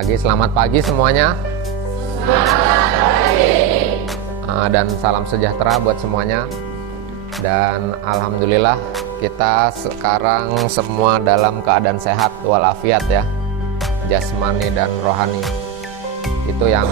lagi. Selamat pagi semuanya. Selamat pagi. Dan salam sejahtera buat semuanya. Dan alhamdulillah kita sekarang semua dalam keadaan sehat walafiat ya, jasmani dan rohani. Itu yang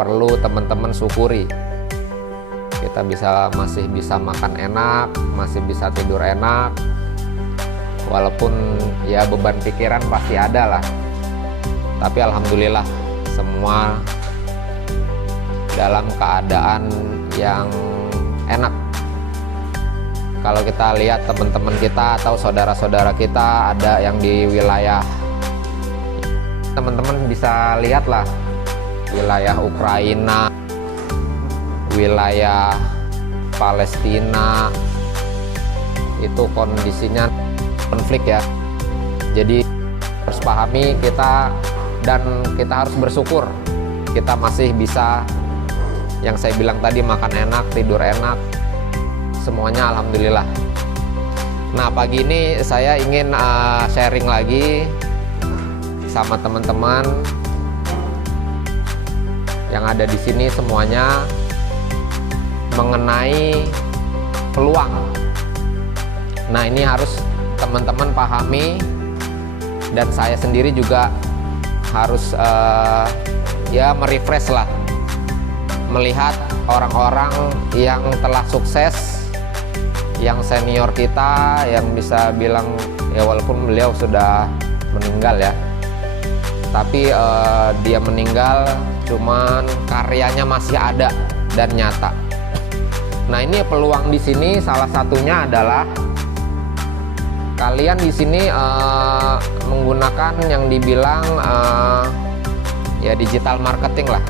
perlu teman-teman syukuri. Kita masih bisa makan enak, masih bisa tidur enak. Walaupun ya beban pikiran pasti ada lah, tapi alhamdulillah semua dalam keadaan yang enak. Kalau kita lihat teman-teman kita atau saudara-saudara kita ada yang di wilayah, teman-teman bisa lihatlah wilayah Ukraina, wilayah Palestina, itu kondisinya konflik ya. Jadi harus pahami kita, dan kita harus bersyukur kita masih bisa, yang saya bilang tadi, makan enak, tidur enak, semuanya alhamdulillah. Nah, pagi ini saya ingin sharing lagi sama teman-teman yang ada di sini semuanya mengenai peluang. Nah, ini harus teman-teman pahami, dan saya sendiri juga harus ya merefresh lah, melihat orang-orang yang telah sukses, yang senior kita, yang bisa bilang ya walaupun beliau sudah meninggal ya, tapi dia meninggal cuman karyanya masih ada dan nyata. Nah, ini peluang di sini salah satunya adalah kalian di sini menggunakan yang dibilang ya digital marketing lah.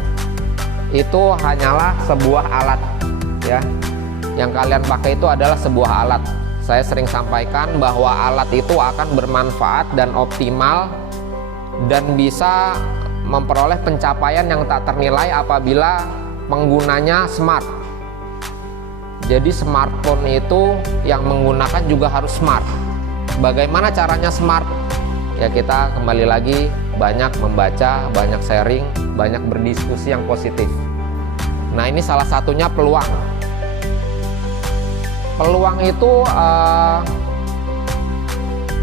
Itu hanyalah sebuah alat ya. Yang kalian pakai itu adalah sebuah alat. Saya sering sampaikan bahwa alat itu akan bermanfaat dan optimal dan bisa memperoleh pencapaian yang tak ternilai apabila penggunanya smart. Jadi smartphone itu yang menggunakan juga harus smart. Bagaimana caranya smart? Ya kita kembali lagi banyak membaca, banyak sharing, banyak berdiskusi yang positif. Nah, ini salah satunya peluang. Peluang itu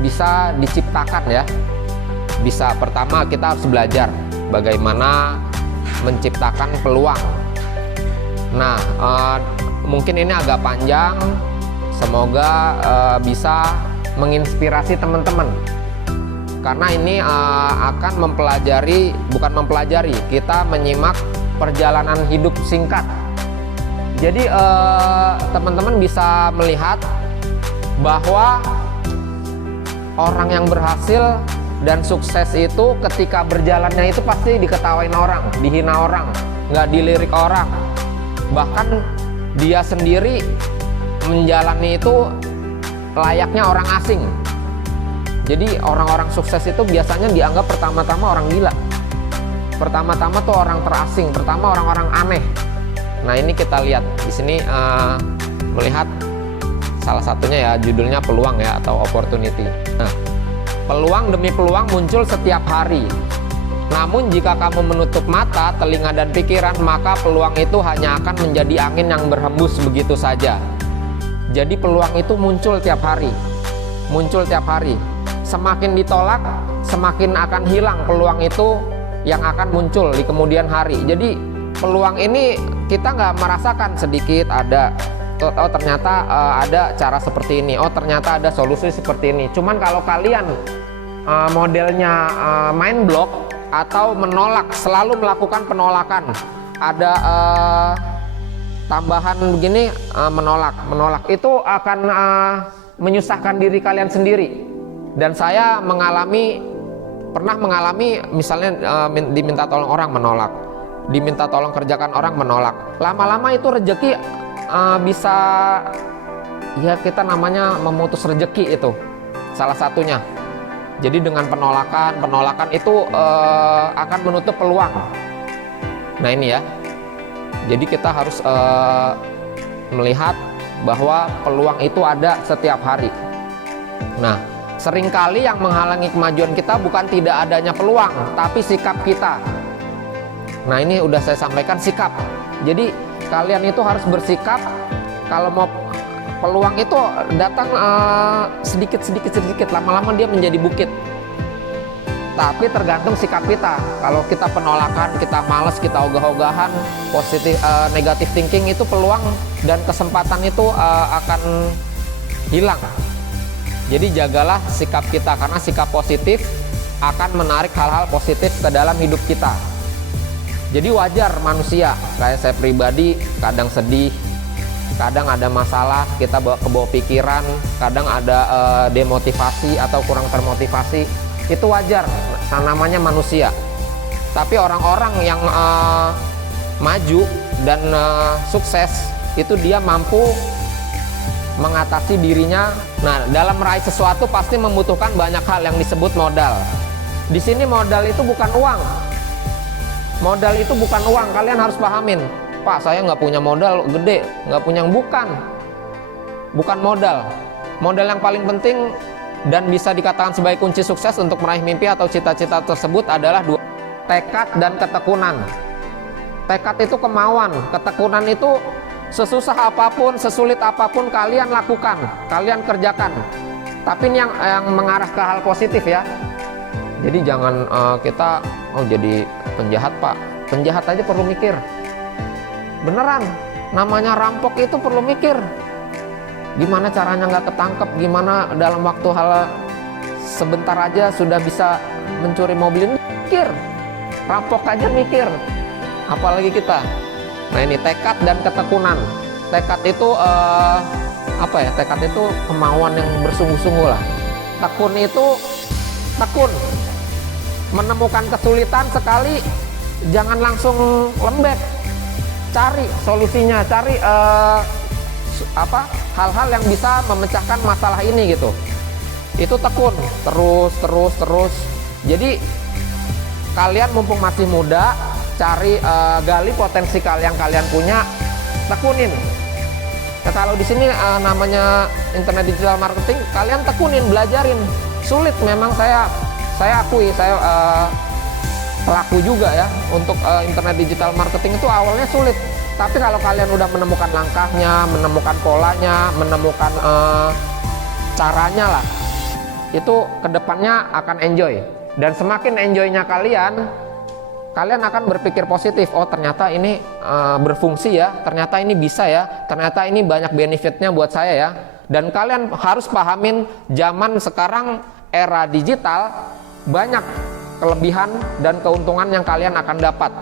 bisa diciptakan ya. Bisa, pertama kita harus belajar bagaimana menciptakan peluang. Nah, mungkin ini agak panjang. Semoga bisa menginspirasi teman-teman, karena ini akan kita menyimak perjalanan hidup singkat. Jadi teman-teman bisa melihat bahwa orang yang berhasil dan sukses itu ketika berjalannya itu pasti diketawain orang, dihina orang, nggak dilirik orang, bahkan dia sendiri menjalani itu layaknya orang asing. Jadi orang-orang sukses itu biasanya dianggap pertama-tama orang gila, pertama-tama tuh orang terasing, pertama orang-orang aneh. Nah, ini kita lihat di sini melihat salah satunya ya, judulnya peluang ya, atau opportunity. Nah, peluang demi peluang muncul setiap hari. Namun jika kamu menutup mata, telinga dan pikiran, maka peluang itu hanya akan menjadi angin yang berhembus begitu saja. Jadi peluang itu muncul tiap hari, muncul tiap hari. Semakin ditolak, semakin akan hilang peluang itu yang akan muncul di kemudian hari. Jadi peluang ini kita nggak merasakan sedikit ada, oh ternyata ada cara seperti ini, oh ternyata ada solusi seperti ini. Cuman kalau kalian modelnya main block atau menolak, selalu melakukan penolakan, ada tambahan begini, menolak itu akan menyusahkan diri kalian sendiri. Dan saya pernah mengalami misalnya diminta tolong orang menolak, diminta tolong kerjakan orang menolak. Lama-lama itu rezeki bisa ya, kita namanya memutus rezeki, itu salah satunya. Jadi dengan penolakan itu akan menutup peluang. Nah, ini ya. Jadi kita harus melihat bahwa peluang itu ada setiap hari. Nah, Seringkali yang menghalangi kemajuan kita bukan tidak adanya peluang, tapi sikap kita. Nah, ini udah saya sampaikan, sikap. Jadi kalian itu harus bersikap. Kalau mau peluang itu datang sedikit, lama-lama dia menjadi bukit. Tapi tergantung sikap kita. Kalau kita penolakan, kita malas, kita ogah-ogahan, negatif thinking, itu peluang dan kesempatan itu akan hilang. Jadi jagalah sikap kita, karena sikap positif akan menarik hal-hal positif ke dalam hidup kita. Jadi wajar manusia, kayak saya pribadi kadang sedih, kadang ada masalah, kita kebawa pikiran, kadang ada demotivasi atau kurang termotivasi. Itu wajar, namanya manusia. Tapi orang-orang yang maju dan sukses, itu dia mampu mengatasi dirinya. Nah, dalam meraih sesuatu pasti membutuhkan banyak hal yang disebut modal. Di sini modal itu bukan uang. Modal itu bukan uang, kalian harus pahamin. Pak, saya nggak punya modal gede, nggak punya, bukan modal. Modal yang paling penting dan bisa dikatakan sebagai kunci sukses untuk meraih mimpi atau cita-cita tersebut adalah dua: tekad dan ketekunan. Tekad itu kemauan, ketekunan itu sesusah apapun, sesulit apapun kalian lakukan, kalian kerjakan. Tapi ini yang mengarah ke hal positif ya. Jadi jangan kita jadi penjahat, Pak. Penjahat aja perlu mikir. Beneran, namanya rampok itu perlu mikir. Gimana caranya nggak ketangkep, gimana dalam waktu sebentar aja sudah bisa mencuri mobil ini, mikir. Rampok aja mikir, apalagi kita. Nah, ini tekad dan ketekunan. Tekad itu tekad itu kemauan yang bersungguh-sungguh lah. Tekun itu tekun. Menemukan kesulitan sekali, jangan langsung lembek. Cari solusinya, cari hal-hal yang bisa memecahkan masalah ini gitu. Itu tekun, terus. Jadi kalian mumpung masih muda, cari gali potensi yang kalian punya, tekunin. Nah, kalau di sini namanya internet digital marketing, kalian tekunin, belajarin. Sulit memang, saya akui, saya pelaku juga ya untuk internet digital marketing itu awalnya sulit. Tapi kalau kalian udah menemukan langkahnya, menemukan polanya, menemukan caranya lah, itu kedepannya akan enjoy. Dan semakin enjoynya kalian akan berpikir positif. Oh, ternyata ini berfungsi ya, ternyata ini bisa ya, ternyata ini banyak benefitnya buat saya ya. Dan kalian harus pahamin, zaman sekarang era digital, banyak kelebihan dan keuntungan yang kalian akan dapat.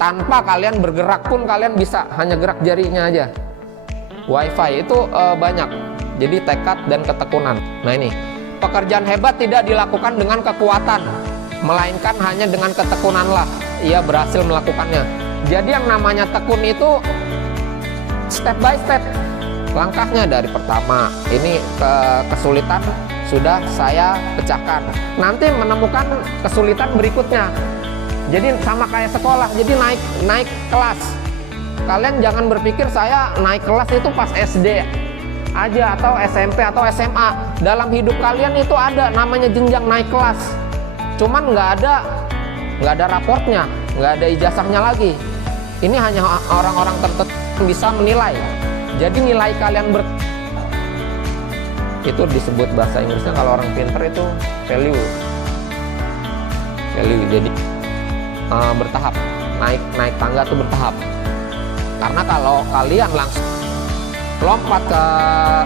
Tanpa kalian bergerak pun kalian bisa, hanya gerak jarinya aja. WiFi itu banyak. Jadi tekad dan ketekunan. Nah, ini pekerjaan hebat tidak dilakukan dengan kekuatan, melainkan hanya dengan ketekunanlah ia berhasil melakukannya. Jadi yang namanya tekun itu step by step, langkahnya dari pertama ini ke kesulitan sudah saya pecahkan, nanti menemukan kesulitan berikutnya. Jadi sama kayak sekolah, jadi naik kelas. Kalian jangan berpikir saya naik kelas itu pas SD aja atau SMP atau SMA. Dalam hidup kalian itu ada namanya jenjang naik kelas. Cuman nggak ada raportnya, nggak ada ijazahnya lagi. Ini hanya orang-orang tertentu yang bisa menilai. Jadi nilai kalian itu disebut bahasa Inggrisnya, kalau orang pinter itu value. Jadi bertahap, naik tangga tuh bertahap. Karena kalau kalian langsung lompat ke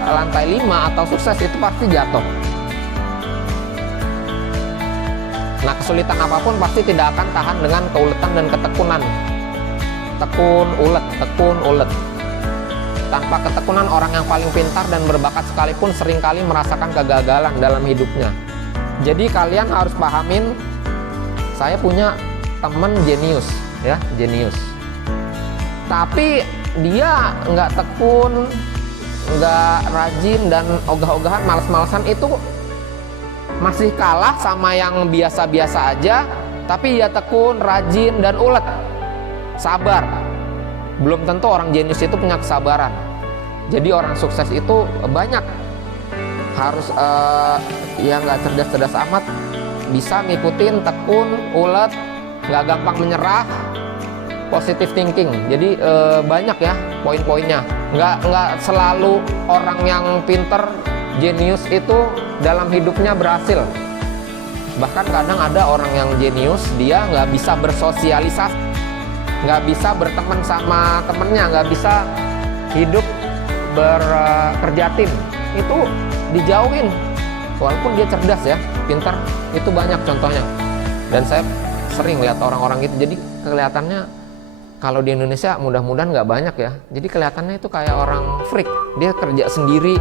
lantai 5 atau sukses, itu pasti jatuh. Nah, kesulitan apapun pasti tidak akan tahan dengan keuletan dan ketekunan. Tekun ulet. Tanpa ketekunan, orang yang paling pintar dan berbakat sekalipun seringkali merasakan kegagalan dalam hidupnya. Jadi kalian harus pahamin, saya punya teman jenius ya, jenius. Tapi dia nggak tekun, nggak rajin, dan ogah-ogahan, malas-malasan. Itu masih kalah sama yang biasa-biasa aja. Tapi dia tekun, rajin, dan ulet, sabar. Belum tentu orang jenius itu punya kesabaran. Jadi orang sukses itu banyak harus ya nggak cerdas-cerdas amat, bisa ngikutin, tekun, ulet, nggak gampang menyerah, positive thinking. Jadi banyak ya poin-poinnya. Nggak selalu orang yang pinter, jenius itu dalam hidupnya berhasil. Bahkan kadang ada orang yang jenius, dia nggak bisa bersosialisasi, nggak bisa berteman sama temennya, nggak bisa hidup bekerja tim, itu dijauhin walaupun dia cerdas ya, pintar. Itu banyak contohnya, dan saya sering lihat orang-orang gitu. Jadi kelihatannya kalau di Indonesia mudah-mudahan nggak banyak ya, jadi kelihatannya itu kayak orang freak, dia kerja sendiri,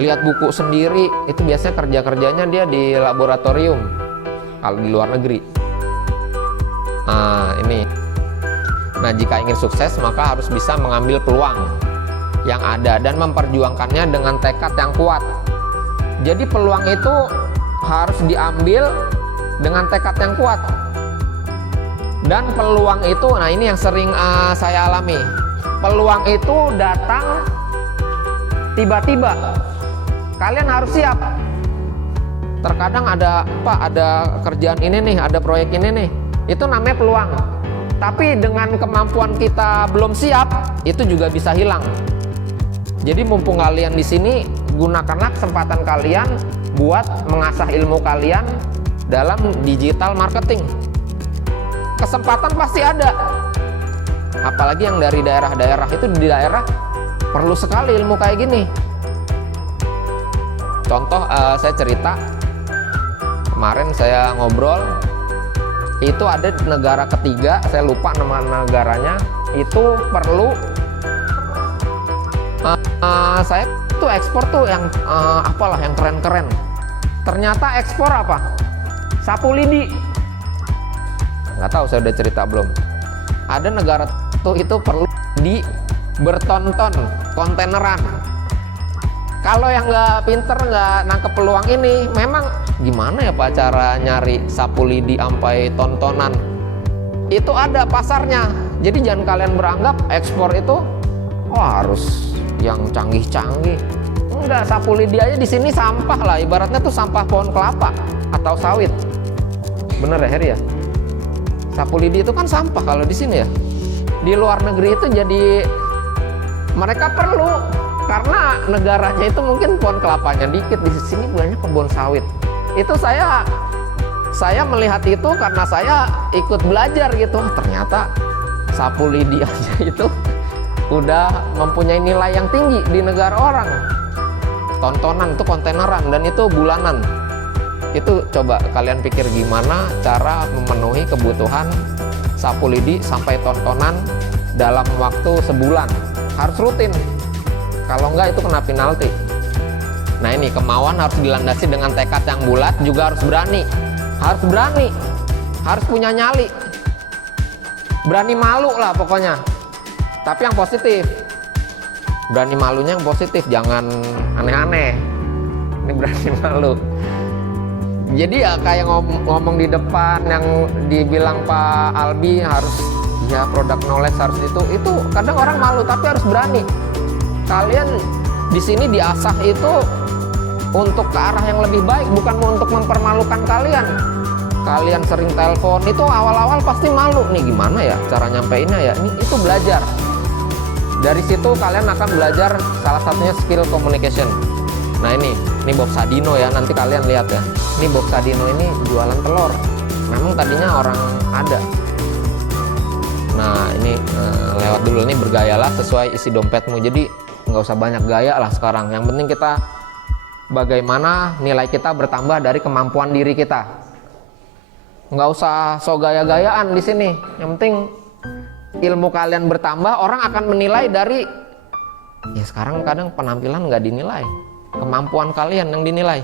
lihat buku sendiri. Itu biasanya kerja-kerjanya dia di laboratorium kalau di luar negeri. Nah, jika ingin sukses maka harus bisa mengambil peluang yang ada dan memperjuangkannya dengan tekad yang kuat. Jadi peluang itu harus diambil dengan tekad yang kuat. Dan peluang itu, nah ini yang sering saya alami. Peluang itu datang tiba-tiba. Kalian harus siap. Terkadang ada kerjaan ini nih, ada proyek ini nih. Itu namanya peluang. Tapi dengan kemampuan kita belum siap, itu juga bisa hilang. Jadi mumpung kalian di sini, gunakanlah kesempatan kalian buat mengasah ilmu kalian dalam digital marketing. Kesempatan pasti ada. Apalagi yang dari daerah-daerah, itu di daerah perlu sekali ilmu kayak gini. Contoh, saya cerita, kemarin saya ngobrol, itu ada negara ketiga, saya lupa nama negaranya, itu perlu saya tuh ekspor tuh yang apalah yang keren-keren. Ternyata ekspor apa? Sapu lidi. Nggak tahu saya udah cerita belum. Ada negara tuh itu perlu di bertonton kontaineran. Kalau yang nggak pinter, nggak nangkep peluang ini, memang gimana ya Pak cara nyari sapu lidi sampai tontonan? Itu ada pasarnya. Jadi jangan kalian beranggap ekspor itu harus yang canggih-canggih. Enggak, sapu lidi aja di sini sampah lah, ibaratnya tuh sampah pohon kelapa atau sawit. Bener ya Heri ya? Sapu lidi itu kan sampah kalau di sini ya. Di luar negeri itu jadi mereka perlu, karena negaranya itu mungkin pohon kelapanya dikit, di sini banyak kebun sawit. Itu saya melihat itu karena saya ikut belajar gitu. Ternyata sapu lidi aja itu udah mempunyai nilai yang tinggi di negara orang. Tontonan itu kontaineran dan itu bulanan. Itu coba kalian pikir gimana cara memenuhi kebutuhan sapu lidi sampai tontonan dalam waktu sebulan. Harus rutin. Kalau enggak itu kena penalti. Nah ini kemauan harus dilandasi dengan tekad yang bulat, juga harus berani. Harus berani. Harus punya nyali. Berani malu lah pokoknya. Tapi yang positif. Berani malunya yang positif, jangan aneh-aneh. Ini berani malu. Jadi ya kayak ngomong di depan yang dibilang Pak Albi harus ya product knowledge harus itu kadang orang malu, tapi harus berani. Kalian di sini diasah itu untuk ke arah yang lebih baik, bukan untuk mempermalukan kalian. Kalian sering telepon itu awal-awal pasti malu nih, gimana ya cara nyampeinnya ya. Itu belajar. Dari situ kalian akan belajar salah satunya skill communication. Nah ini Bob Sadino ya, nanti kalian lihat ya. Ini Bob Sadino ini jualan telur. Memang tadinya orang ada. Nah ini lewat dulu nih, bergayalah sesuai isi dompetmu. Jadi nggak usah banyak gaya lah sekarang. Yang penting kita bagaimana nilai kita bertambah dari kemampuan diri kita. Nggak usah so gaya-gayaan di sini. Yang penting ilmu kalian bertambah, orang akan menilai dari ya sekarang kadang penampilan nggak dinilai, kemampuan kalian yang dinilai.